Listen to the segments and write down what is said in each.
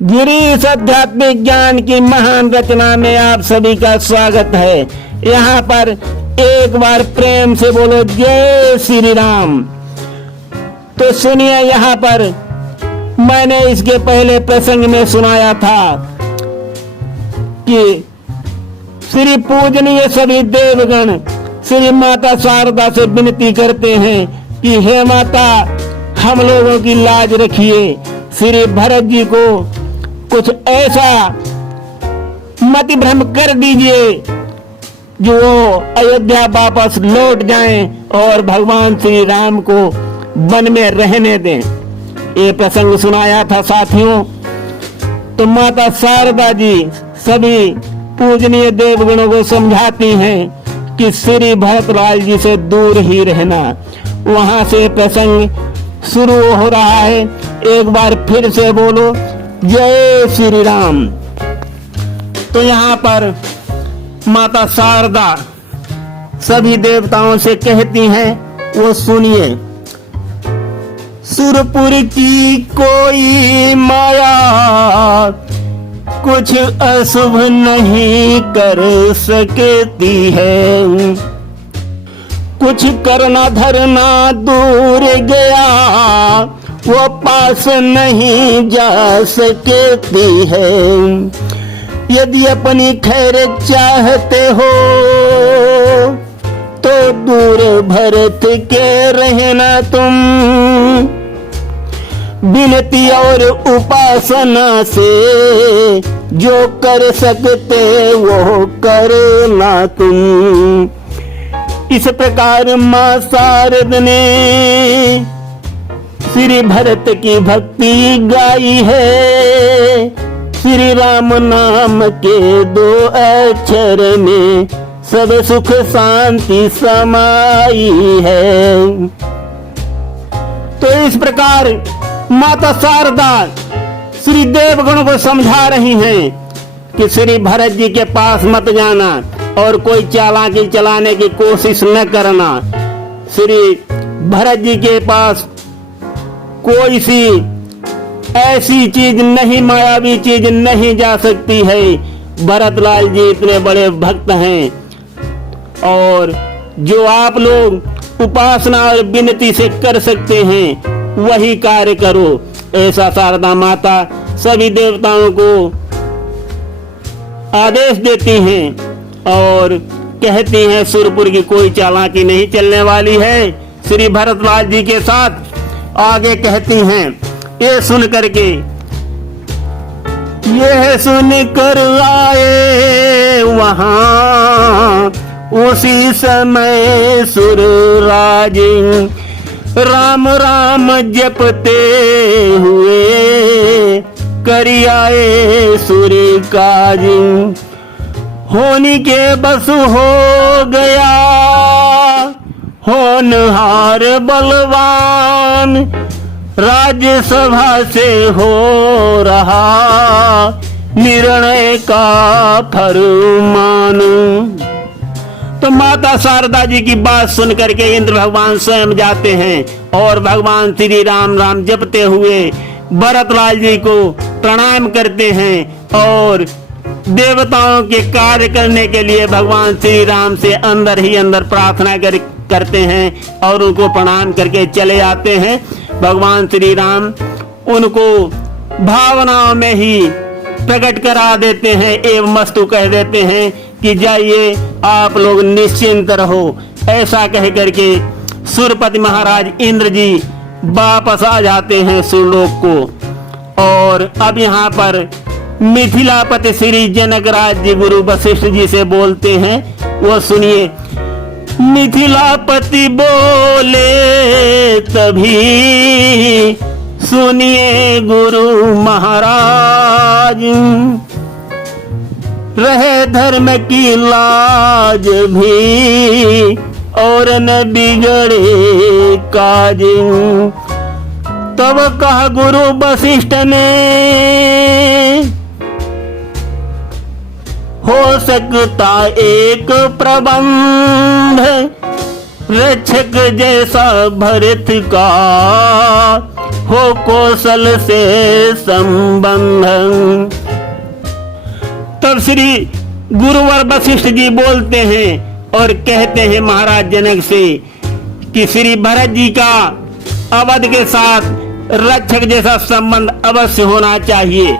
गिरीश आध्यात्मिक ज्ञान की महान रचना में आप सभी का स्वागत है। यहाँ पर एक बार प्रेम से बोलो जय श्री राम। तो सुनिए, यहाँ पर मैंने इसके पहले प्रसंग में सुनाया था कि श्री पूजनीय सभी देवगण श्री माता शारदा से विनती करते हैं कि हे माता, हम लोगों की लाज रखिए। श्री भरत जी को कुछ ऐसा मति भ्रम कर दीजिए जो वो अयोध्या वापस लौट जाएं और भगवान श्री राम को वन में रहने दें। ये प्रसंग सुनाया था साथियों। तो माता शारदा जी सभी पूजनीय देवगणों को समझाती हैं कि श्री भरतलाल जी से दूर ही रहना। वहां से प्रसंग शुरू हो रहा है। एक बार फिर से बोलो जय श्री राम। तो यहाँ पर माता शारदा सभी देवताओं से कहती हैं, वो सुनिए। सुरपुर की कोई माया कुछ अशुभ नहीं कर सकती है, कुछ करना धरना दूर गया वो पास नहीं जा सकती है। यदि अपनी खैर चाहते हो तो दूर भरत के रहना तुम, विनती और उपासना से जो कर सकते वो करना तुम। इस प्रकार मां शारद ने श्री भरत की भक्ति गाई है। श्री राम नाम के दो अक्षर में सब सुख शांति समाई है। तो इस प्रकार माता शारदा श्री देवगणों को समझा रही हैं कि श्री भरत जी के पास मत जाना और कोई चालाकी चलाने की कोशिश न करना। श्री भरत जी के पास कोई सी ऐसी चीज नहीं, मायावी चीज नहीं जा सकती है। भरतलाल जी इतने बड़े भक्त हैं और जो आप लोग उपासना और विनती से कर सकते हैं वही कार्य करो। ऐसा शारदा माता सभी देवताओं को आदेश देती हैं और कहती हैं सुरपुर की कोई चालाकी नहीं चलने वाली है। श्री भरतलाल जी के साथ आगे कहती हैं, ये सुन करके, यह सुन कर आए वहां उसी समय सुरराज, राम राम जपते हुए करी आए सुर काज। होनी के बस हो गया होनहार बलवान, राज्यसभा से हो रहा निर्णय का फरमान। तो माता शारदा जी की बात सुन करके इंद्र भगवान स्वयं जाते हैं और भगवान श्री राम राम जपते हुए भरतलाल जी को प्रणाम करते हैं और देवताओं के कार्य करने के लिए भगवान श्री राम से अंदर ही अंदर प्रार्थना करते हैं और उनको प्रणाम करके चले आते हैं। भगवान श्री राम उनको भावनाओं में ही प्रकट करा देते हैं एवं मस्तु कह देते हैं कि जाइए आप लोग निश्चिंत रहो। ऐसा कह करके सुरपति महाराज इंद्र जी वापस आ जाते हैं सुरलोक को। और अब यहाँ पर मिथिलापति श्री जनकराज जी गुरु वशिष्ठ जी से बोलते हैं, वो सुनिए। मिथिलापति बोले तभी सुनिए गुरु महाराज, रहे धर्म की लाज भी और न बिगड़े काज। तब कहा गुरु वशिष्ठ ने, हो सकता एक प्रबंध रक्षक जैसा भरत का, हो कौशल से संबंध। तब श्री गुरुवर वशिष्ठ जी बोलते हैं और कहते हैं महाराज जनक से कि श्री भरत जी का अवध के साथ रक्षक जैसा संबंध अवश्य होना चाहिए।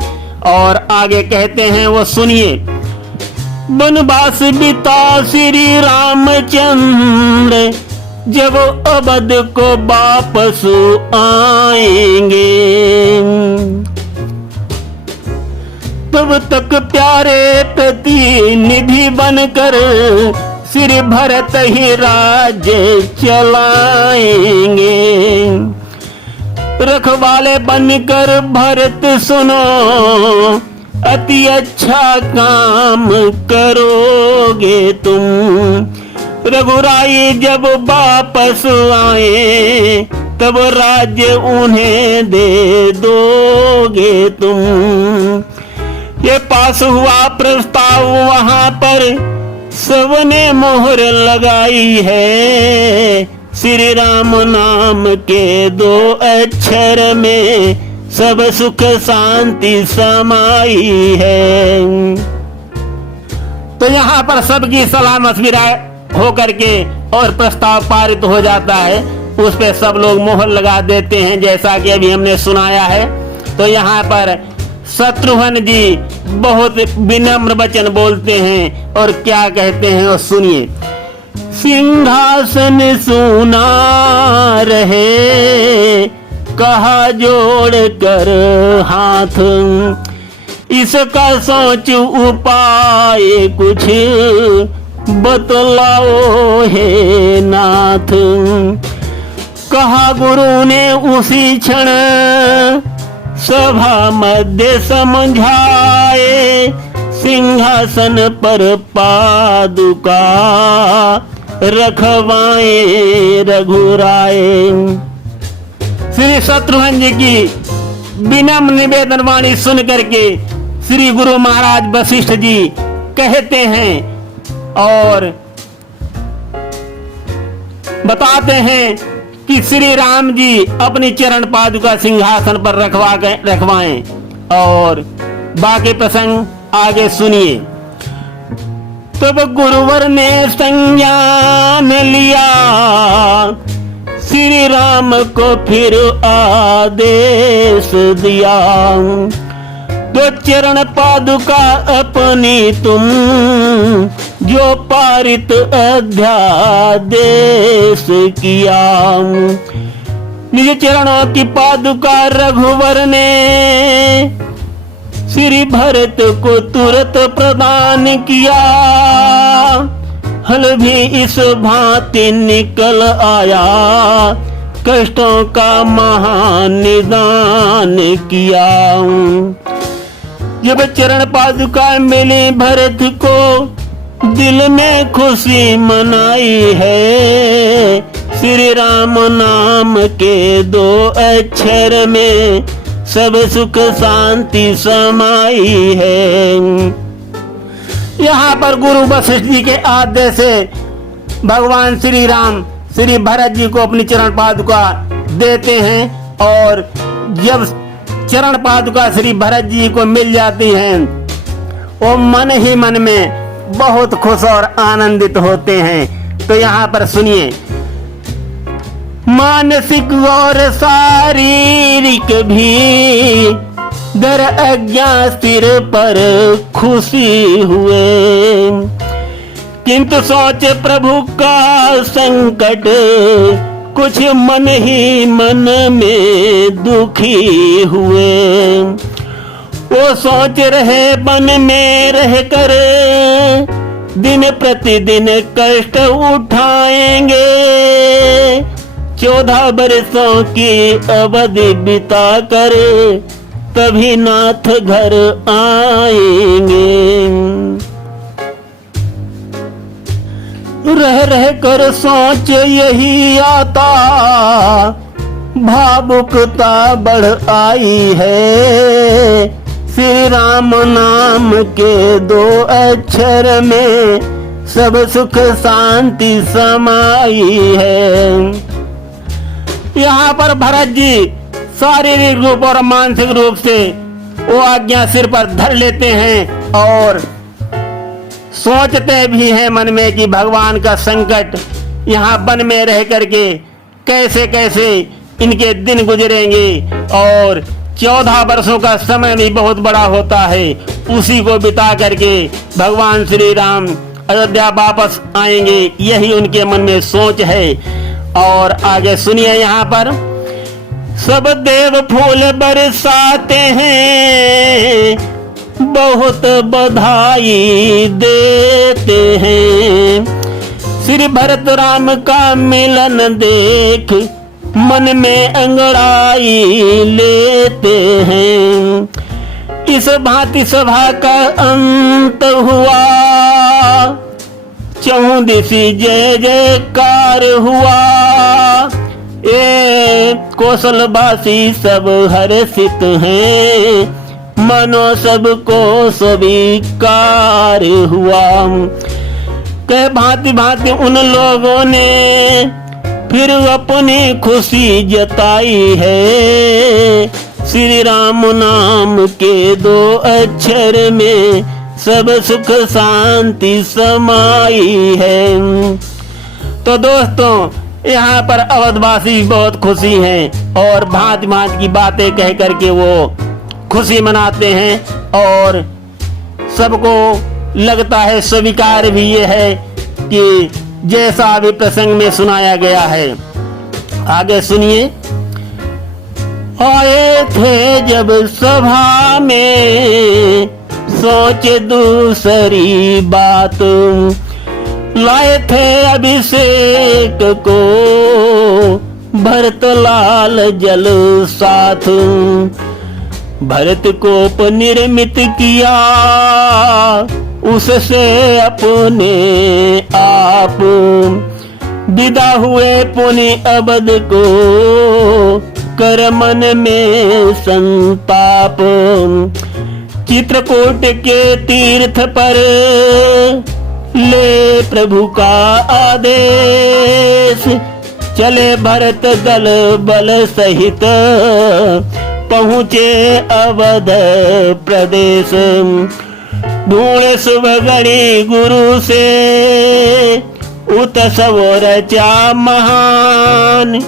और आगे कहते हैं वो सुनिए। वनवास बिता श्री रामचंद्र जब अवध को वापस आएंगे, तब तक प्यारे प्रतिनिधि बनकर श्री भरत ही राज्य चलाएंगे। रखवाले बनकर भरत सुनो अति अच्छा काम करोगे तुम। रघुराई जब वापस आए तब राज्य उन्हें दे दोगे तुम। ये पास हुआ प्रस्ताव वहां पर सबने मोहर लगाई है। श्री राम नाम के 2 अक्षर में सब सुख शांति समाई है। तो यहाँ पर सबकी सलाह मशविरा होकर के और प्रस्ताव पारित हो जाता है। उस पे सब लोग मोहर लगा देते हैं जैसा कि अभी हमने सुनाया है। तो यहाँ पर शत्रुघ्न जी बहुत विनम्र वचन बोलते हैं और क्या कहते हैं और सुनिए। सिंहासन सुना रहे कहा जोड़ कर हाथ, इसका सोच उपाय कुछ बतलाओ हे नाथ। कहा गुरु ने उसी क्षण सभा मध्य समझाए, सिंहासन पर पादुका रखवाए रघुराए। श्री शत्रुघ्न जी की विनम्र निवेदन वाणी सुन करके श्री गुरु महाराज वशिष्ठ जी कहते हैं और बताते हैं कि श्री राम जी अपनी चरण पादुका सिंहासन पर रखवाएं। और बाकी प्रसंग आगे सुनिए। तब गुरुवर ने संज्ञान लिया, श्री राम को फिर आदेश दिया। तो चरण पादुका अपनी तुम जो पारित अध्यादेश किया। निज चरणों की पादुका रघुवर ने श्री भरत को तुरंत प्रदान किया। हल भी इस भांति निकल आया, कष्टों का महानिदान किया। जब चरण पादुका मिले भरत को दिल में खुशी मनाई है। श्री राम नाम के 2 अक्षर में सब सुख शांति समाई है। यहाँ पर गुरु वशिष्ठ जी के आदेश से भगवान श्री राम श्री भरत जी को अपनी चरण पादुका देते हैं। और जब चरण पादुका श्री भरत जी को मिल जाती हैं, वो मन ही मन में बहुत खुश और आनंदित होते हैं। तो यहाँ पर सुनिए। मानसिक और शारीरिक भी दर अज्ञा सिर पर खुशी हुए, किंतु सोचे प्रभु का संकट कुछ मन ही मन में दुखी हुए। वो सोच रहे वन में रहकर दिन प्रतिदिन कष्ट उठाएंगे। 14 बरसों की अवधि बिता कर तभी नाथ घर आएंगे। रह रह कर सोच यही आता, भावुकता बढ़ आई है। श्री राम नाम के 2 अक्षर में सब सुख शांति समाई है। यहाँ पर भरत जी शारीरिक रूप और मानसिक रूप से वो आज्ञा सिर पर धर लेते हैं और सोचते भी हैं मन में कि भगवान का संकट यहाँ वन में रह करके कैसे कैसे इनके दिन गुजरेंगे और 14 वर्षों का समय भी बहुत बड़ा होता है। उसी को बिता करके भगवान श्री राम अयोध्या वापस आएंगे, यही उनके मन में सोच है। और आगे सुनिए यहाँ पर, सब देव फूल बरसाते हैं, बहुत बधाई देते हैं। श्री भरत राम का मिलन देख मन में अंगड़ाई लेते हैं। इस भांति सभा का अंत हुआ, चहुदिशी जय जयकार हुआ। ये कौशलवासी सब हर्षित हैं, मनो सबको स्वीकार हुआ। कह भांति भांति उन लोगों ने फिर अपनी खुशी जताई है। श्री राम नाम के 2 अक्षर में सब सुख शांति समाई है। तो दोस्तों, यहाँ पर अवधवासी बहुत खुशी हैं और भांति भांति की बातें कह करके वो खुशी मनाते हैं और सबको लगता है स्वीकार भी ये है कि जैसा अभी प्रसंग में सुनाया गया है। आगे सुनिए, आए थे जब सभा में सोचे दूसरी बात, लाए थे अभिषेक को भरत लाल जल साथ। भरत को निर्मित किया उससे अपने आप, विदा हुए पुनि अवध को कर मन में संताप। चित्रकूट के तीर्थ पर ले प्रभु का आदेश, चले भरत दल बल सहित पहुँचे अवध प्रदेश। ढूंढे सुबह घड़ी गुरु से उत्सव रचा महान,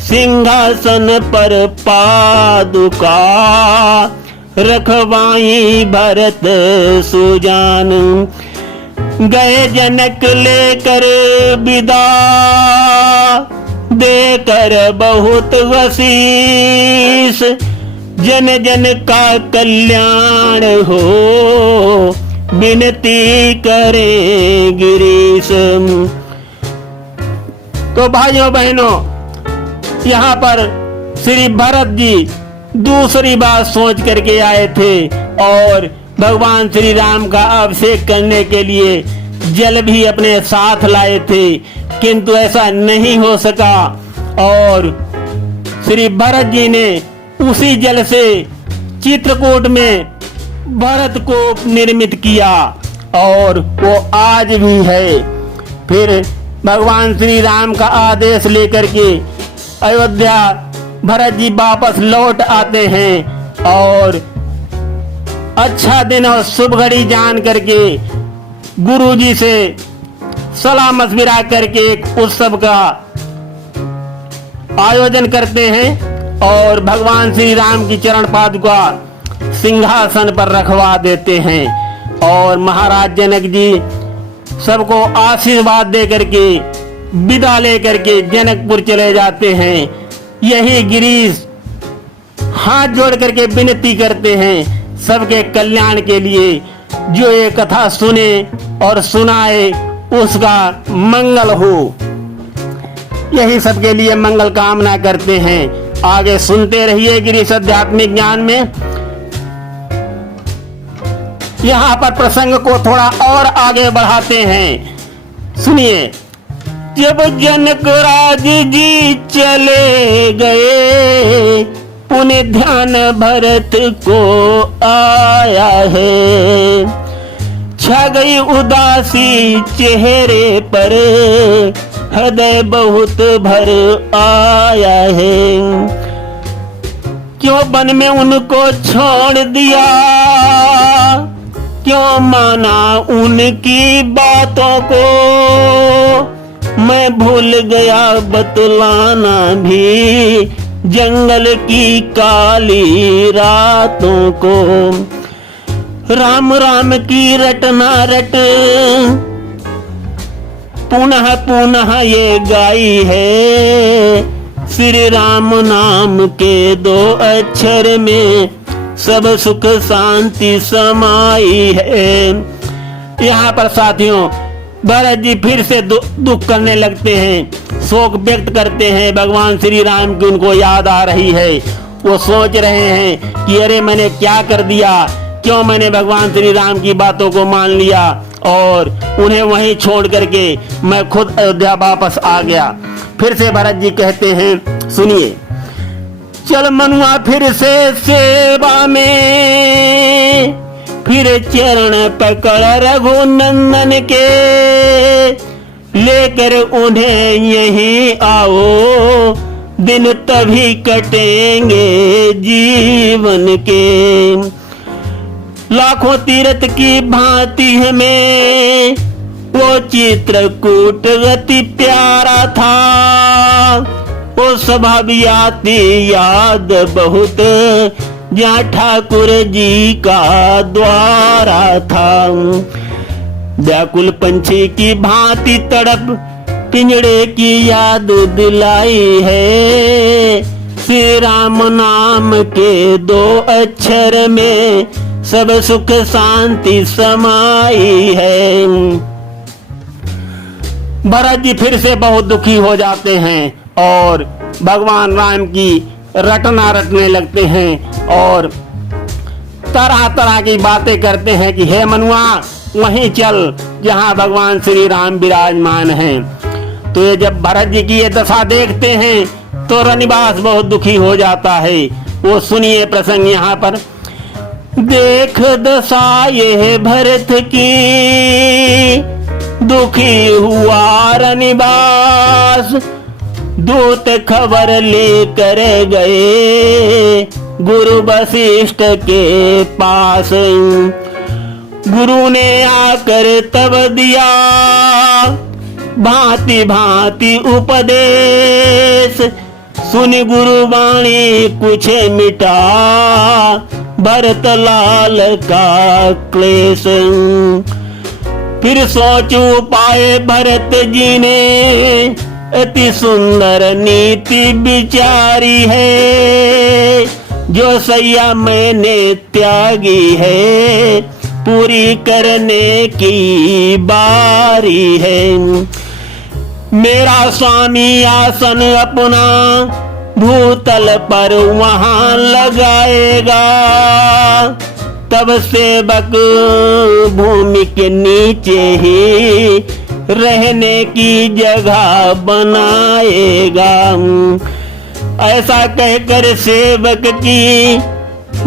सिंहासन पर पादुका रखवाई भरत सुजान। गए जनक लेकर विदा, देकर बहुत वसीस, जन जन का कल्याण हो विनती करे गिरीश। तो भाइयों बहनों, यहाँ पर श्री भरत जी दूसरी बात सोच करके आए थे और भगवान श्री राम का अभिषेक करने के लिए जल भी अपने साथ लाए थे, किंतु ऐसा नहीं हो सका और श्री भरत जी ने उसी जल से चित्रकूट में भरत को निर्मित किया और वो आज भी है। फिर भगवान श्री राम का आदेश लेकर के अयोध्या भरत जी वापस लौट आते हैं और अच्छा दिन और शुभ घड़ी जान करके गुरु जी से सलाह मशविरा करके एक उत्सव का आयोजन करते हैं और भगवान श्री राम की चरण पादुका सिंहासन पर रखवा देते हैं और महाराज जनक जी सबको आशीर्वाद दे करके विदा लेकर के जनकपुर चले जाते हैं। यही गिरीश हाथ जोड़ करके विनती करते हैं सबके कल्याण के लिए, जो ये कथा सुने और सुनाए उसका मंगल हो, यही सबके लिए मंगल कामना करते हैं। आगे सुनते रहिए गिरीश आध्यात्मिक ज्ञान में। यहाँ पर प्रसंग को थोड़ा और आगे बढ़ाते हैं, सुनिए। जब जनक राज जी चले गए, पुण्य ध्यान भरत को आया है। छा गई उदासी चेहरे पर, हृदय बहुत भर आया है। क्यों वन में उनको छोड़ दिया, क्यों माना उनकी बातों को। मैं भूल गया बतलाना भी जंगल की काली रातों को। राम राम की रटना रट पुनः पुनः ये गाई है। श्री राम नाम के दो अक्षर में सब सुख शांति समाई है। यहाँ पर साथियों भरत जी फिर से दुख करने लगते हैं, शोक व्यक्त करते हैं। भगवान श्री राम की उनको याद आ रही है। वो सोच रहे हैं कि अरे मैंने क्या कर दिया, क्यों मैंने भगवान श्री राम की बातों को मान लिया और उन्हें वहीं छोड़ करके मैं खुद अयोध्या वापस आ गया। फिर से भरत जी कहते हैं, सुनिए। चल मनुआ फिर से सेवा में, फिर चरण पकड़ रघुनंदन के, लेकर उन्हें यहीं आओ, दिन तभी कटेंगे जीवन के। लाखों तीर्थ की भांति हमें वो चित्रकूट अति प्यारा था। वो सभा भी आती याद बहुत, जहाँ ठाकुर जी का द्वारा था। व्याकुल पंछी की भांति तड़प पिंजड़े की याद दिलाई है। श्री राम नाम के दो अक्षर में सब सुख शांति समाई है। भरत जी फिर से बहुत दुखी हो जाते हैं और भगवान राम की रटना रटने लगते हैं और तरह तरह की बातें करते हैं कि हे मनुआ वहीं चल जहां भगवान श्री राम विराजमान हैं। तो ये जब भरत जी की ये दशा देखते हैं तो रनिवास बहुत दुखी हो जाता है। वो सुनिए प्रसंग यहाँ पर। देख दशा ये भरत की, दुखी हुआ रनिवास। दूत खबर लेकर गए गुरु वशिष्ठ के पास। गुरु ने आकर तब दिया भांति भांति उपदेश। सुन गुरु वाणी कुछ मिटा भरत लाल का क्लेश। फिर सोचू पाए भरत जी ने, अति सुंदर नीति विचारी है। जो सैया मैंने त्यागी है, पूरी करने की बारी है। मेरा स्वामी आसन अपना भूतल पर वहां लगाएगा। तब सेवक भूमि के नीचे ही रहने की जगह बनाएगा। ऐसा कहकर सेवक की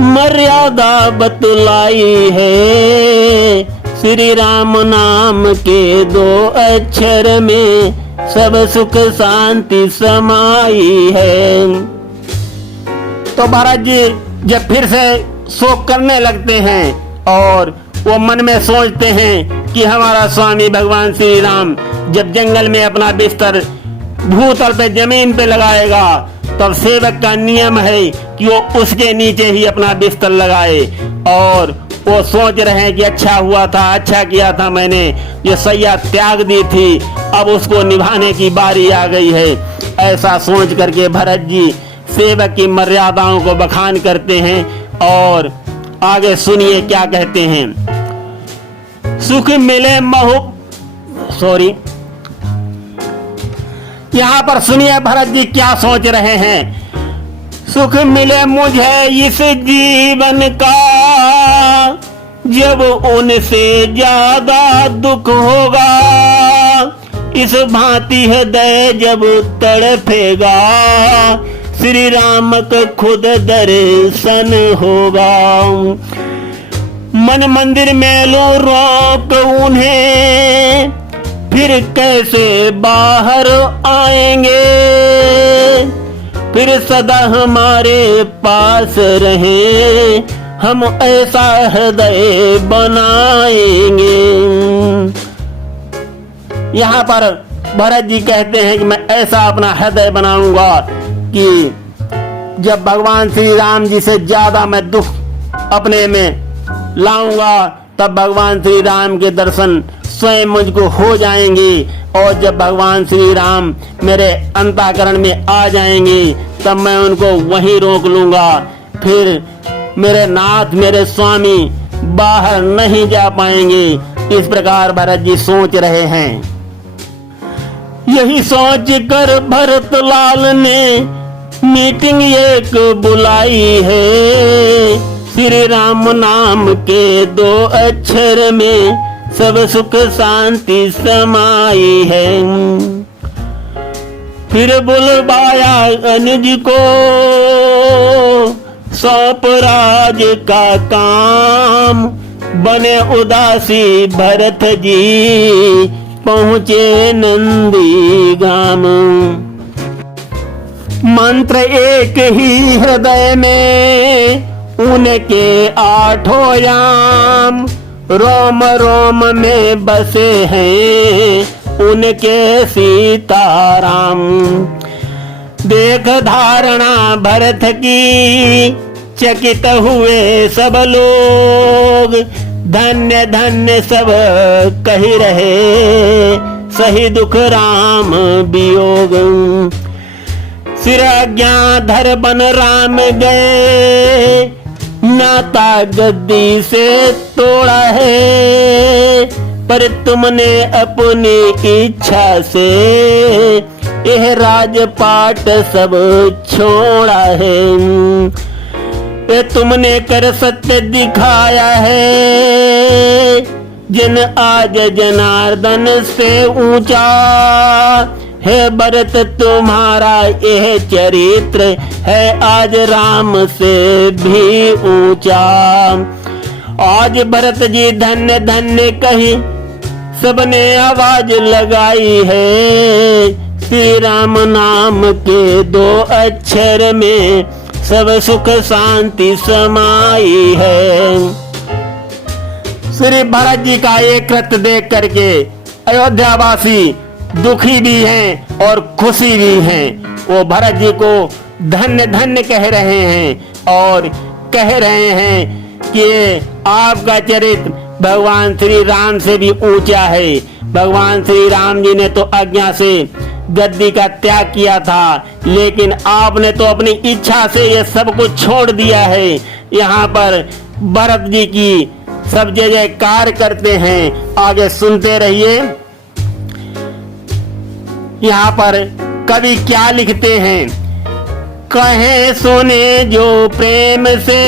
मर्यादा बतलाई है। श्री राम नाम के दो अक्षर में सब सुख शांति समाई है। तो भरत जी जब फिर से शोक करने लगते हैं और वो मन में सोचते हैं कि हमारा स्वामी भगवान श्री राम जब जंगल में अपना बिस्तर भूतल पे जमीन पे लगाएगा तब सेवक का नियम है कि वो उसके नीचे ही अपना बिस्तर लगाए। और वो सोच रहे हैं कि अच्छा हुआ था, अच्छा किया था मैंने, ये सैया त्याग दी थी, अब उसको निभाने की बारी आ गई है। ऐसा सोच करके भरत जी सेवक की मर्यादाओं को बखान करते हैं और आगे सुनिए क्या कहते हैं। सुख मिले यहाँ पर सुनिए भरत जी क्या सोच रहे हैं। सुख मिले मुझे इस जीवन का, जब उनसे ज्यादा दुख होगा। इस भांति हृदय जब तड़पेगा, श्री राम का खुद दर्शन होगा। मन मंदिर में लो रोक उन्हें, फिर कैसे बाहर आएंगे। फिर सदा हमारे पास रहे, हम ऐसा हृदय बनाएंगे। यहाँ पर भरत जी कहते हैं कि मैं ऐसा अपना हृदय बनाऊंगा कि जब भगवान श्री राम जी से ज्यादा मैं दुख अपने में लाऊंगा, तब भगवान श्री राम के दर्शन स्वयं मुझको हो जाएंगे। और जब भगवान श्री राम मेरे अंतःकरण में आ जाएंगे, तब मैं उनको वहीं रोक लूंगा। फिर मेरे नाथ, मेरे स्वामी बाहर नहीं जा पाएंगे। इस प्रकार भरत जी सोच रहे हैं। यही सोच कर भरत लाल ने मीटिंग एक बुलाई है। श्री राम नाम के 2 अक्षर में सब सुख शांति समाई है। फिर बुलवाया अनुज को, सौंप राज का काम। बने उदासी भरत जी, पहुँचे नंदी गाम। मंत्र एक ही हृदय में, उनके 8 याम। रोम रोम में बसे हैं उनके सीताराम। देख धारणा भरत की, चकित हुए सब लोग। धन्य धन्य सब कही रहे, सही दुख राम वियोग। सिर अज्ञाधर बन राम गए, नाता गद्दी से तोड़ा है। पर तुमने अपनी इच्छा से यह राजपाट सब छोड़ा है। ये तुमने कर सत्य दिखाया है, जिन आज जनार्दन से ऊंचा है। भरत तुम्हारा यह चरित्र है आज राम से भी ऊंचा। आज भरत जी धन्य धन्य कही, सबने आवाज लगाई है। श्री राम नाम के 2 अक्षर में सब सुख शांति समाई है। श्री भरत जी का ये कृत्य देख करके अयोध्यावासी दुखी भी हैं और खुशी भी हैं। वो भरत जी को धन्य धन्य कह रहे हैं और कह रहे हैं कि आपका चरित्र भगवान श्री राम से भी ऊंचा है। भगवान श्री राम जी ने तो आज्ञा से गद्दी का त्याग किया था, लेकिन आपने तो अपनी इच्छा से ये सब कुछ छोड़ दिया है। यहाँ पर भरत जी की सब जय जयकार करते हैं। आगे सुनते रहिए। यहाँ पर कवि क्या लिखते हैं। कहे सुने जो प्रेम से,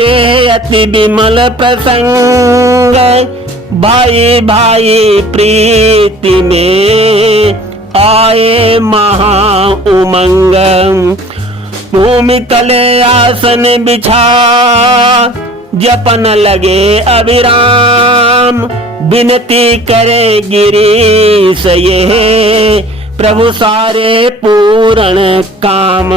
ये अति विमल प्रसंग। भाई भाई प्रीति में आए महा उमंग। भूमि तले आसन बिछा, जपन लगे अभिराम। विनती करे गिरीश ये, प्रभु सारे पूर्ण काम।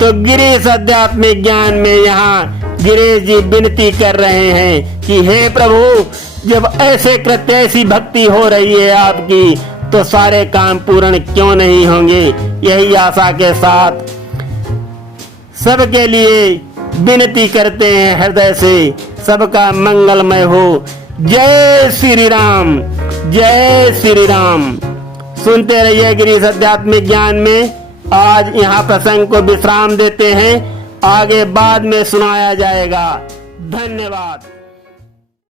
तो गिरीश आध्यात्मिक ज्ञान में यहाँ गिरीश जी विनती कर रहे हैं कि हे प्रभु, जब ऐसे कृत्य ऐसी भक्ति हो रही है आपकी, तो सारे काम पूर्ण क्यों नहीं होंगे। यही आशा के साथ सबके लिए विनती करते हैं हृदय से। सबका मंगलमय हो। जय श्री राम, जय श्री राम। सुनते रहिए गिरीश आध्यात्मिक ज्ञान में। आज यहाँ प्रसंग को विश्राम देते हैं, आगे बाद में सुनाया जाएगा। धन्यवाद।